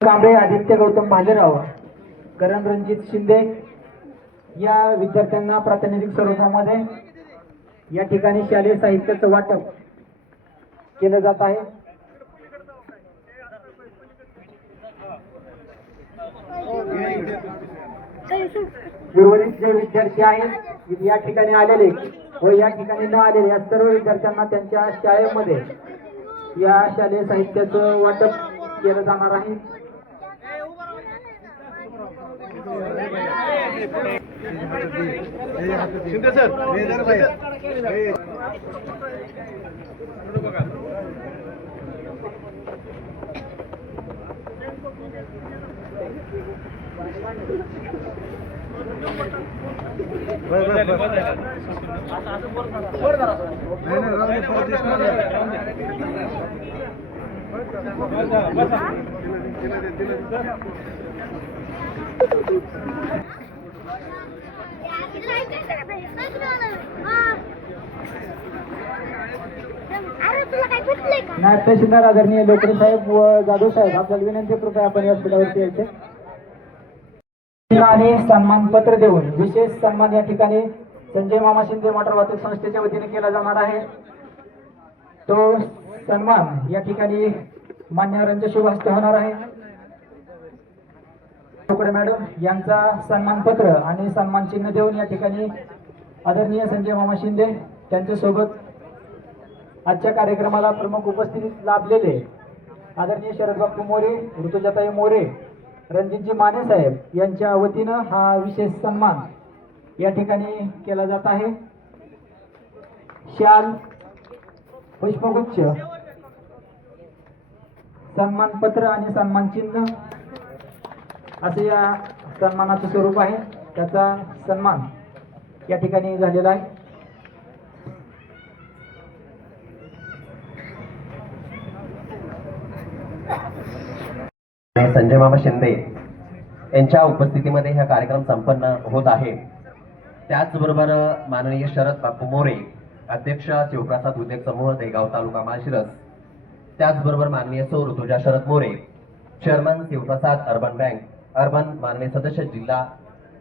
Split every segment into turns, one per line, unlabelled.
कांबळे आदित्य गौतम भालेराव करण रणजित शिंदे या विद्यार्थ्यांना प्रातिनिधिक स्वरूपामध्ये या ठिकाणी शालेय साहित्याचं वाटप केलं जात आहे. उर्वरित जे विद्यार्थी आहेत या ठिकाणी आलेले व या ठिकाणी न आलेले या सर्व विद्यार्थ्यांना त्यांच्या शाळेमध्ये या शालेय साहित्याचं वाटप केलं जाणार आहे.
शिंदे सर.
अरे
नाही तहसीलदार आदरणीय लोकरे साहेब व जाधव साहेब आपल्याला विनंती कृपया आपण या स्पिडावरती यायचे. आणि सन्मानपत्र देऊन विशेष सन्मान या ठिकाणी संजय मामा शिंदे मोटर वाहतूक संस्थेच्या वतीने केला जाणार आहे. तो सन्मान या ठिकाणी मान्यवरांच्या शुभ हस्ते होणार आहे. लोकडे मॅडम यांचा सन्मानपत्र आणि सन्मान चिन्ह देऊन या ठिकाणी आदरणीय संजय मामा शिंदे त्यांच्यासोबत आजच्या कार्यक्रमाला प्रमुख उपस्थिती लाभलेले आदरणीय शरद बापू मोरे ऋतुजाताई मोरे रणजितजी माने साहेब यांच्या वतीनं हा विशेष सन्मान या ठिकाणी केला जात आहे. शाल पुष्पगुच्छ. सन्मानपत्र आणि सन्मान चिन्ह असे या सन्मानाचं स्वरूप आहे. त्याचा सन्मान या ठिकाणी झालेला आहे.
संजय मामा शिंदे यांच्या उपस्थितीमध्ये हा कार्यक्रम संपन्न होत आहे. त्याचबरोबर माननीय शरद बापू मोरे अध्यक्ष शिवप्रसाद उद्योग समूह देगाव तालुका माळशिरस त्याचबरोबर माननीय सौ Rutuja Sharad More chairman Shivprasad urban bank urban माननीय सदस्य जिल्हा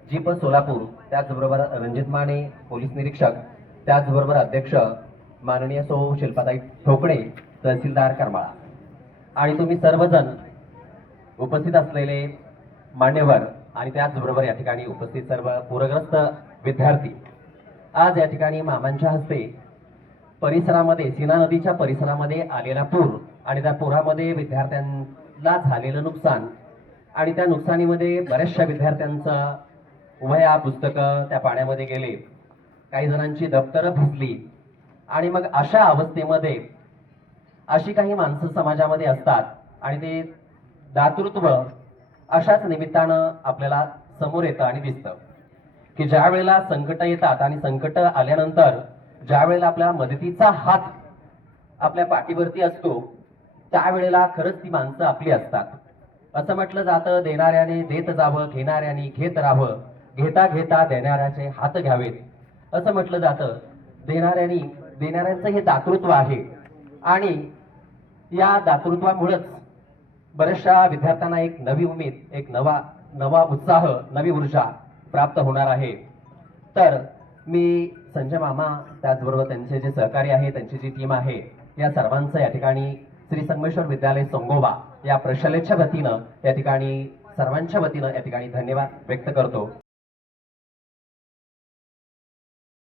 जीप सोलापूर त्याचबरोबर रणजित माने पोलीस निरीक्षक त्याचबरोबर अध्यक्ष माननीय सौ शिल्पाताई ठोकळे तहसीलदार करमाळा. आणि तुम्ही सर्वजण उपस्थित असलेले मान्यवर आणि त्याचबरोबर या ठिकाणी उपस्थित सर्व पूरग्रस्त विद्यार्थी आज या ठिकाणी मामांच्या हस्ते परिसरामध्ये सीना नदीच्या परिसरामध्ये आलेला पूर आणि त्या पुरामध्ये विद्यार्थ्यांना झालेलं नुकसान आणि त्या नुकसानीमध्ये बऱ्याचशा विद्यार्थ्यांचं उभया पुस्तकं त्या पाण्यामध्ये गेले. काही जणांची दप्तरं भिजली आणि मग अशा अवस्थेमध्ये अशी काही माणसं समाजामध्ये असतात आणि ते दातृत्व अशाच निमित्तानं आपल्याला समोर येतं आणि दिसतं. की ज्या वेळेला संकट येतात आणि संकट आल्यानंतर ज्या वेळेला आपल्या मदतीचा हात आपल्या पाठीवरती असतो त्यावेळेला खरंच ती माणसं आपली असतात. असं म्हटलं जातं देणाऱ्याने देत जावं घेणाऱ्याने घेत राहावं. घेता घेता देणाऱ्याचे हात घ्यावेत. असं म्हटलं जातं. देणाऱ्यांनी देणाऱ्यांचं हे दातृत्व आहे. आणि या दातृत्वामुळेच बऱ्याचशा विद्यार्थ्यांना एक नवी उमेद एक नवा नवा उत्साह नवी ऊर्जा प्राप्त होणार आहे. तर मी संजय मामा त्याचबरोबर त्यांचे जे सहकारी आहे त्यांची जी टीम आहे या सर्वांचं या ठिकाणी श्री संगमेश्वर विद्यालय संगोबा या प्रशालेच्या वतीनं या ठिकाणी सर्वांच्या वतीनं या ठिकाणी धन्यवाद व्यक्त करतो.